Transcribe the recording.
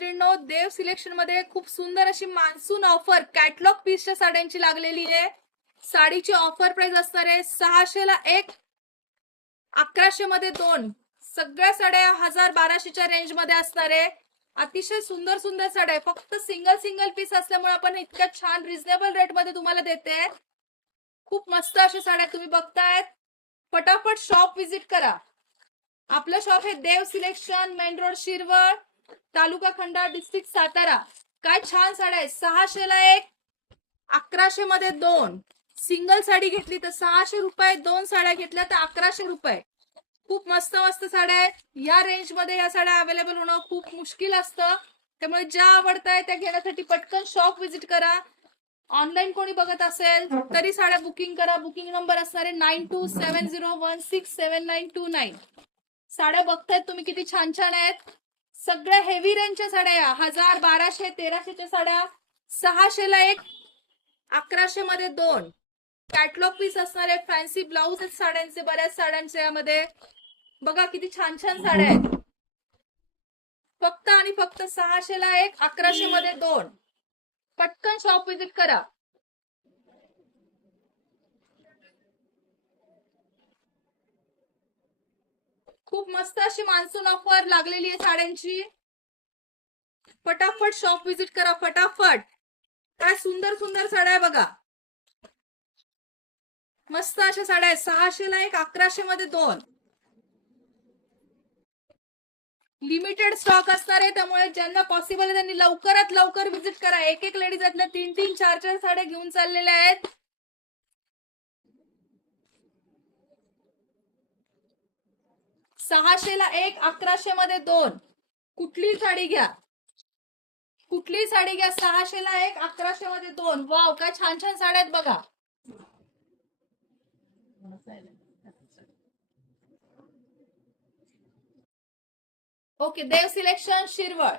मैत्रिणींनो, देव सिलेक्शन मध्ये खूप सुंदर अशी मान्सून ऑफर कॅटलॉग पीसच्या साड्यांची लागलेली आहे. साडीची ऑफर प्राइस असणार आहे 600 ला 1, 1100 मध्ये 2. सगळ्या साड्या 1000-1200च्या रेंज मध्ये असणार आहे. अतिशय सुंदर सुंदर साड्या आहे. फक्त सिंगल पीस असल्यामुळे आपण इतक्या छान रिझनेबल रेट मध्ये तुम्हाला देते. खूप मस्त अशा साड्या तुम्ही बघतायत. फटाफट शॉप विजिट करा. आपलं शॉप आहे देव सिलेक्शन, मेन रोड, शिरवळ, तालुका खंडाळा, डिस्ट्रिक्ट सातारा. काय छान साड्या आहेत. 600 ला 1, 1100 मध्ये 2. सिंगल साडी घेतली तर 600 रुपये, 2 साड्या घेतल्या तर 1100 रुपये. खूप मस्त मस्त साड्या आहेत. या रेंज मध्ये या साड्या अवेलेबल होणं खूप मुश्किल असतं. त्यामुळे ज्या आवडताय त्या घेण्यासाठी पटकन शॉप विजिट करा. ऑनलाईन कोणी बघत असेल तरी साड्या बुकिंग करा. बुकिंग नंबर असणार आहे 9270167929. साड्या बघतायत तुम्ही किती छान छान आहेत. सगळ्या हेवी रेंजच्या साड्या, 1000, 1200, 1300च्या साड्या, 600 ला 1, 1100 मध्ये 2. कॅटलॉग पीस असणारे फॅन्सी ब्लाउज आहेत साड्यांचे, बऱ्याच साड्यांचे. यामध्ये बघा किती छान छान साड्या आहेत. फक्त आणि फक्त 600 ला 1, 1100 मध्ये 2. पटकन शॉप विजिट करा. खूप मस्त अशी मान्सून ऑफर लागलेली आहे साड्यांची. फटाफट शॉप विजिट करा. फटाफट. काय सुंदर सुंदर साड्या आहे बघा. मस्त अशा साड्या आहेत. 600 ला 1, 1100 मध्ये 2. लिमिटेड स्टॉक असणार आहे. त्यामुळे ज्यांना पॉसिबल आहे त्यांनी लवकरात लवकर विजिट करा. एक लेडीज आहेत ना 3-3, 4-4 साड्या घेऊन चाललेल्या आहेत. 600 ला 1, 1100 मध्ये 2. कुठली साडी घ्या, कुठली साडी घ्या. 600 ला 1, 1100 मध्ये 2. वाव, काय छान छान साड्या आहेत बघा. ओके, देव सिलेक्शन, शिरवळ.